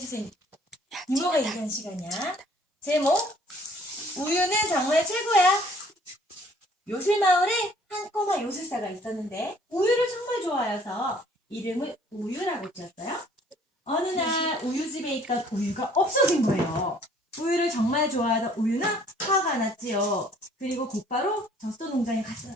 해주세요. 이모가 얘기한 시간이야. 제목, 우유는 정말 최고야. 요술마을에 한 꼬마 요술사가 있었는데 우유를 정말 좋아해서 이름을 우유라고 지었어요. 어느 날 우유집에 있던 우유가 없어진 거예요. 우유를 정말 좋아하던 우유는 화가 났지요. 그리고 곧바로 젖소 농장에 갔어요.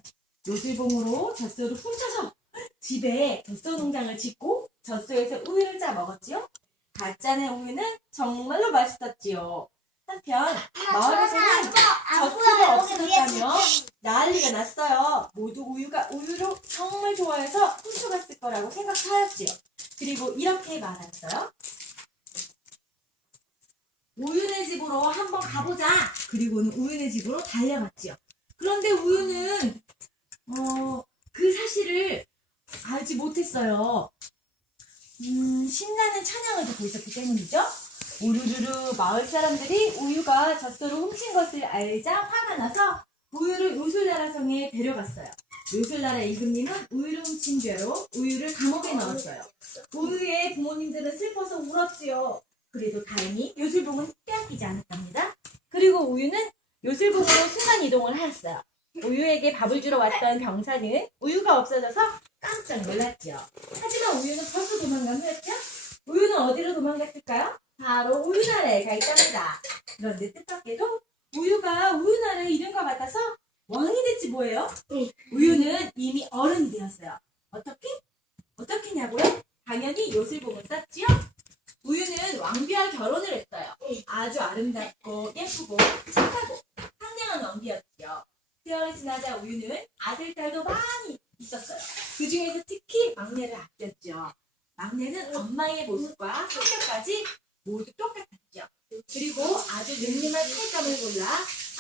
요술봉으로 젖소를 훔쳐서 집에 젖소 농장을 짓고 젖소에서 우유를 짜 먹었지요. 가짜는 우유는 정말로 맛있었지요. 한편 마을에서는 젖소가 없어졌다며 난리가 났어요. 모두 우유를 정말 좋아해서 훔쳐갔을 거라고 생각하였지요. 그리고 이렇게 말했어요. 우유네 집으로 한번 가보자. 그리고는 우유네 집으로 달려갔지요. 그런데 우유는 그 사실을 알지 못했어요. 신나는 찬양을 듣고 있었기 때문이죠. 우르르르 마을 사람들이 우유가 젖소를 훔친 것을 알자 화가 나서 우유를 요술나라 성에 데려갔어요. 요술나라 임금님은 우유를 훔친 죄로 우유를 감옥에 넣었어요. 우유의 부모님들은 슬퍼서 울었지요. 그래도 다행히 요술봉은 빼앗기지 않았답니다. 그리고 우유는 요술봉으로 순간 이동을 하였어요. 우유에게 밥을 주러 왔던 병사는 우유가 없어져서 깜짝 놀랐죠. 하지만 우유는 벌써 도망간 후였죠? 우유는 어디로 도망갔을까요? 바로 우유나라에 가 있답니다. 그런데 뜻밖에도 우유가 우유나라의 이름과 같아서 왕이 됐지 뭐예요? 우유는 이미 어른이 되었어요. 어떻게냐고요? 당연히 요술봉을 쌌지요? 우유는 왕비와 결혼을 했어요. 아주 아름답고 예쁘고 착하고 상냥한 왕비였지요. 세월이 지나자 우유는 아들, 딸도 많이 있었어요. 그 중에서 특히 막내를 아꼈죠. 막내는 엄마의 모습과 성격까지 모두 똑같았죠. 그리고 아주 늠름한 차이감을 골라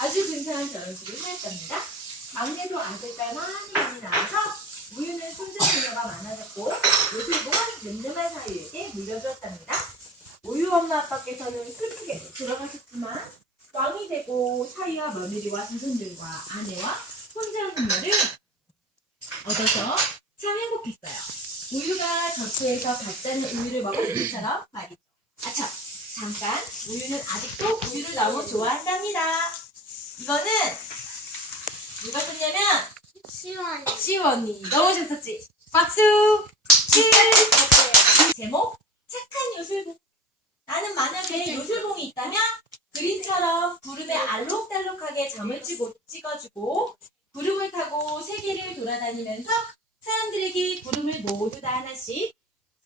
아주 근사한 결혼식을 하였답니다. 막내도 아들, 딸 많이 낳아서 우유는 손자손녀가 많아졌고 요술봉은 늠름한 사위에게 물려주었답니다. 우유 엄마 아빠께서는 슬프게 들어가셨지만 왕이 되고 사위와 며느리와 자손들과 아내와 손자손녀를 얻어서 참 행복했어요. 우유가 젖소에서 가짜는 우유를 먹었을 때처럼 말이죠. 아참, 잠깐, 우유는 아직도 우유를 너무 좋아한답니다. 이거는 누가 썼냐면 시원이. 너무 잘썼지? 박수! 제목, 착한 요술봉. 나는 만약에 요술봉이 있다면 그림처럼 구름에 알록달록하게 점을 찍어주고 구름을 타고 세계를 돌아다니면서 사람들에게 구름을 모두 다 하나씩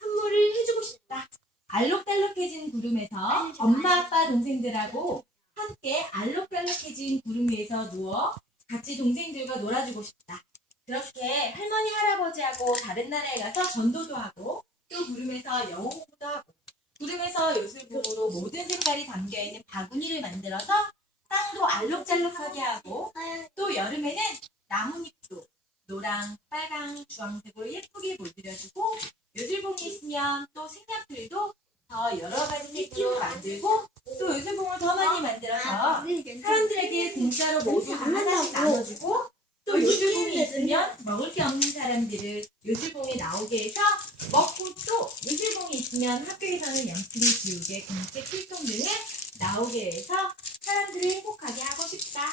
선물을 해주고 싶다. 알록달록해진 구름에서 엄마, 아빠, 동생들하고 함께 알록달록해진 구름 위에서 누워 같이 동생들과 놀아주고 싶다. 그렇게 할머니, 할아버지하고 다른 나라에 가서 전도도 하고 또 구름에서 영어 공부도 하고 구름에서 요술봉으로 모든 색깔이 담겨있는 바구니를 만들어서 땅도 알록달록하게 하고 또 여름에는 나뭇잎도 노랑, 빨강, 주황색으로 예쁘게 물들여주고 요술봉이 있으면 또 색약들도 더 여러 가지 색으로 만들고 또 요술봉을 더 많이 만들어서 사람들에게 공짜로 모두 하나씩 나눠주고 또 요술봉이 있으면 먹을 게 없는 사람들을 요술봉에 나오게 해서 먹고 또 요술봉이 있으면 학교에서는 연필, 지우개, 공책, 필통 등을 나오게 해서 사람들을 행복하게 하고 싶다.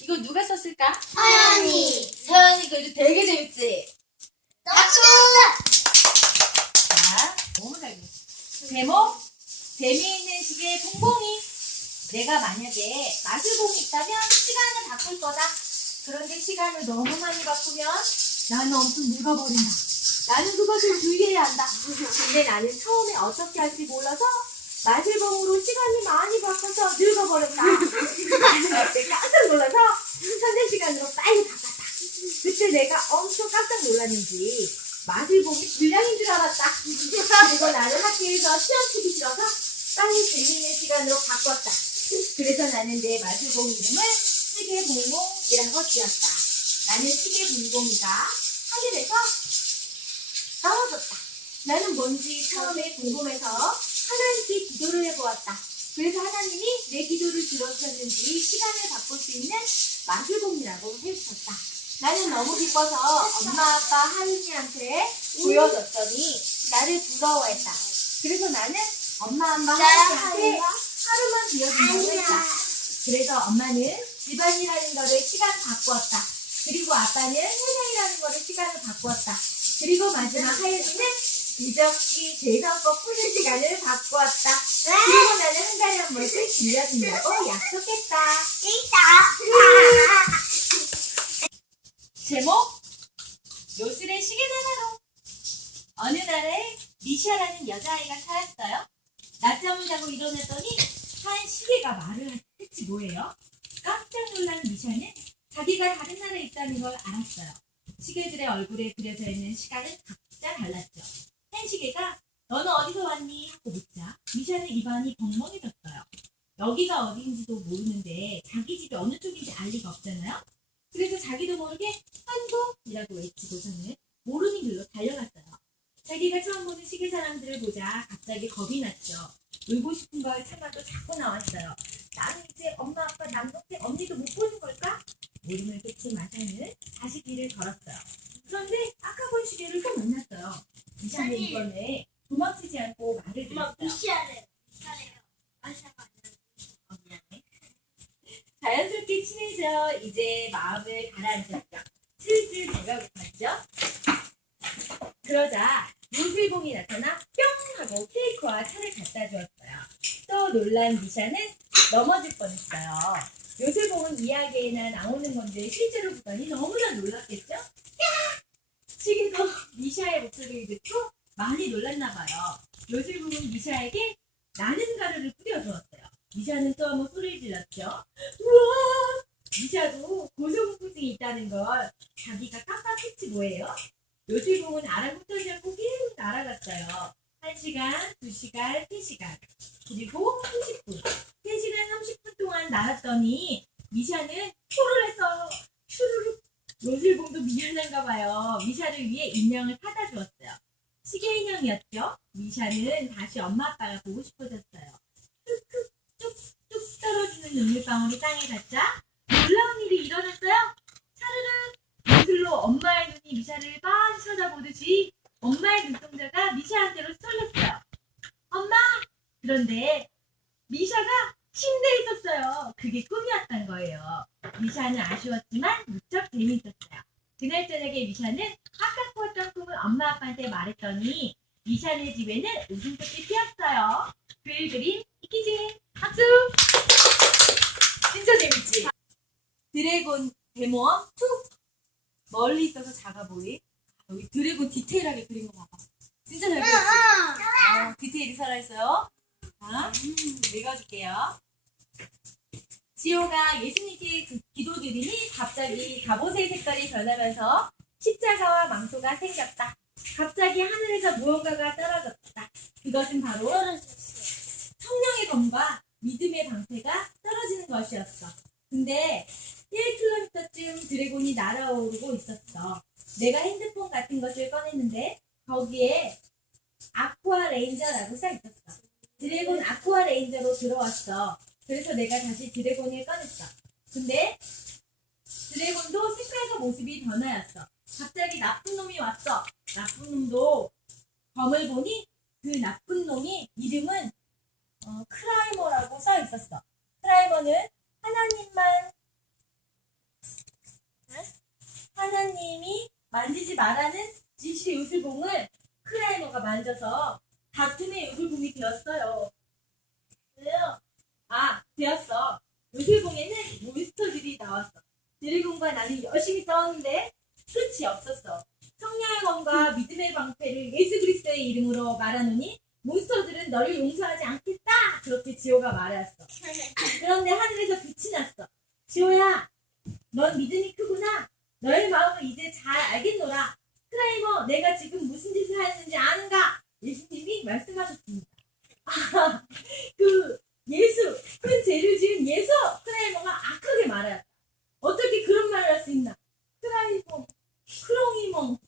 이거 누가 썼을까? 서연이. 서연이 그래도 되게 재밌지? 박수. 자, 너무 잘 그렸어. 제목, 재미있는 시계 봉봉이. 내가 만약에 마술봉이 있다면 시간을 바꿀 거다. 그런데 시간을 너무 많이 바꾸면 나는 엄청 늙어버린다. 나는 그것을 주의해야 한다. 근데 나는 처음에 어떻게 할지 몰라서 마술봉으로 시간이 많이 바꿔서 늙어버렸다. 나는 그때 깜짝 놀라서 현대시간으로 빨리 바꿨다. 그때 내가 엄청 깜짝 놀랐는지 마술봉이 불량인 줄 알았다. 그리고 나는 학교에서 시험 치기 싫어서 빨리 재미있는 시간으로 바꿨다. 그래서 나는 내 마술봉 이름을 시계봉봉이라고 지었다. 나는 시계봉봉이가 하늘에서 떨어졌다. 나는 뭔지 처음에 궁금해서 하나님께 기도를 해보았다. 그래서 하나님이 내 기도를 들어주셨는지 시간을 바꿀 수 있는 마술봉이라고 해주셨다. 나는 너무 기뻐서 엄마, 아빠, 하느님한테 보여줬더니 나를 부러워했다. 그래서 나는 엄마 나야 하루한테 할래? 하루만 비워준다고 아니야. 했다. 그래서 엄마는 집안일하는 거를 시간 바꾸었다. 그리고 아빠는 회사일하는 거를 시간을 바꾸었다. 그리고 마지막 하윤이는 유적기 재성껏 푸는 시간을 바꾸었다. 그리고 나는 한 달에 한 번씩 들려준다고 약속했다. 제목 요술의 시계나가로. 어느 날에 미샤라는 여자아이가 살았어요. 낮잠을 자고 일어났더니 한 시계가 말을 했지 뭐예요? 깜짝 놀란 미샤는 자기가 다른 나라에 있다는 걸 알았어요. 시계들의 얼굴에 그려져 있는 시간은 각자 달랐죠. 한 시계가 너는 어디서 왔니? 하고 묻자 미샤는 입안이 벙벙해졌어요. 여기가 어디인지도 모르는데 자기 집이 어느 쪽인지 알 리가 없잖아요. 그래서 자기도 모르게 한국이라고 외치고서는 모르는 길로 달려갔어요. 자기가 처음 보는 시계 사람들을 보자 갑자기 겁이 났죠. 울고 싶은 걸 참아도 자꾸 나왔어요. 나는 이제 엄마, 아빠, 남동생, 언니도 못 보는 걸까? 모름을 끝인 마샤는 다시 길을 걸었어요. 그런데 아까 본 시계를 또 만났어요. 미샤는 아니. 이번에 도망치지 않고 말을 엄마 들었어요. 미샤래요. 아샤가 아니라. 미안해. 자연스럽게 친해져 이제 마음을 가라앉혔죠. 슬슬 다가갔죠. 그러자 요술봉이 나타나 뿅 하고 케이크와 차를 갖다 주었어요. 또 놀란 미샤는 넘어질 뻔했어요. 요술봉은 이야기에나 나오는 건데 실제로 보더니 너무나 놀랐겠죠? 야! 시계도 미샤의 목소리를 듣고 많이 놀랐나 봐요. 요술봉은 미샤에게 나는 가루를 뿌려주었어요. 미샤는 또 한번 소리를 질렀죠. 우와! 미샤도 고소공포증이 있다는 걸 자기가 깜빡했지 뭐예요? 요술봉은 아랑곳하지 않고 계속 날아갔어요. 1시간, 2시간, 3시간, 그리고 30분. 3시간 30분 동안 날았더니 미샤는 초를 했어요. 슈르륵. 요술봉도 미안한가 봐요. 미샤를 위해 인형을 사다 주었어요. 시계 인형이었죠? 미샤는 다시 엄마 아빠가 보고 싶어졌어요. 툭툭 뚝뚝 떨어지는 눈물방울이 땅에 닿자 놀라운 일이 일어났어요. 차르르. 요술로 엄마의 눈이 미샤를 빤히 쳐다보듯이 엄마의 눈동자가 미샤한테로 쏠렸어요. 엄마! 그런데 미샤가 침대에 있었어요. 그게 꿈이었던 거예요. 미샤는 아쉬웠지만 무척 재미있었어요. 그날 저녁에 미샤는 아까 꾸었던 꿈을 엄마 아빠한테 말했더니 미샤네 집에는 웃음꽃이 피었어요. 그림 이키지 박수! 진짜 재밌지? 드래곤 데모엄 2. 멀리 있어서 작아 보이. 여기 드래곤 디테일하게 그린 거 봐봐. 진짜 잘 그렸지? 디테일이 살아있어요. 자, 읽어줄게요. 지호가 예수님께 기도드리니 갑자기 갑옷의 색깔이 변하면서 십자가와 망토가 생겼다. 갑자기 하늘에서 무언가가 떨어졌다. 그것은 바로 성령의 검과 믿음의 방패가 떨어지는 것이었어. 근데 1km쯤 드래곤이 날아오르고 있었어. 내가 핸드폰 같은 것을 꺼냈는데 거기에 아쿠아 레인저라고 써 있었어. 드래곤 아쿠아 레인저로 들어왔어. 그래서 내가 다시 드래곤을 꺼냈어. 근데 드래곤도 색깔과 모습이 변화였어. 갑자기 나쁜 놈이 왔어. 나쁜 놈도 검을 보니 그 나쁜 놈이 이름은 크라이머라고 써 있었어. 크라이머는 하나님이 만지지 말라는 지시의 요술봉을 크라이머가 만져서 다툼의 요술봉이 되었어요. 왜요? 되었어. 요술봉에는 몬스터들이 나왔어. 드래곤과 나는 열심히 싸웠는데 끝이 없었어. 성령의 검과 믿음의 방패를 예수 그리스도의 이름으로 말하노니 몬스터들은 너를 용서하지 않겠다. 그렇게 지호가 말했어. 그런데 하늘에서 빛이 났어. 지호야, 넌 믿음이 크구나. 너의 마음을 이제 잘 알겠노라. 크라이머, 내가 지금 무슨 짓을 하였는지 아는가? 예수님이 말씀하셨습니다. 예수, 큰 죄를 지은 예수! 크라이머가 악하게 말하였다. 어떻게 그런 말을 할 수 있나? 크라이머, 크롱이멍.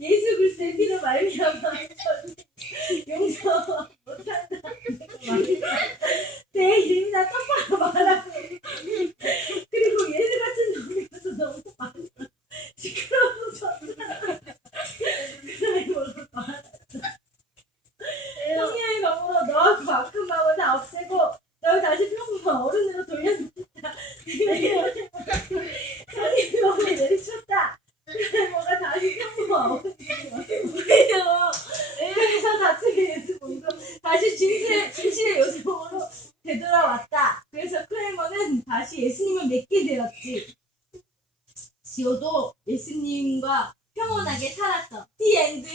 예수 그리스도의 피로 말미암아 용서 못한다. 내 이름이나 똑바로 말하고. 그리고 예수 같은 놈이어서 너무 많아. 시끄러워서 크라이머가 말했다. 성이 몸에 내리쳤다. 크레모가 다시 평범 아버지예요. 그래서 다투게 요술봉도 다시 진실의 요술봉으로 되돌아왔다. 그래서 크레모는 다시 예수님을 믿게 되었지. 지호도 예수님과 평온하게 살았어. The end.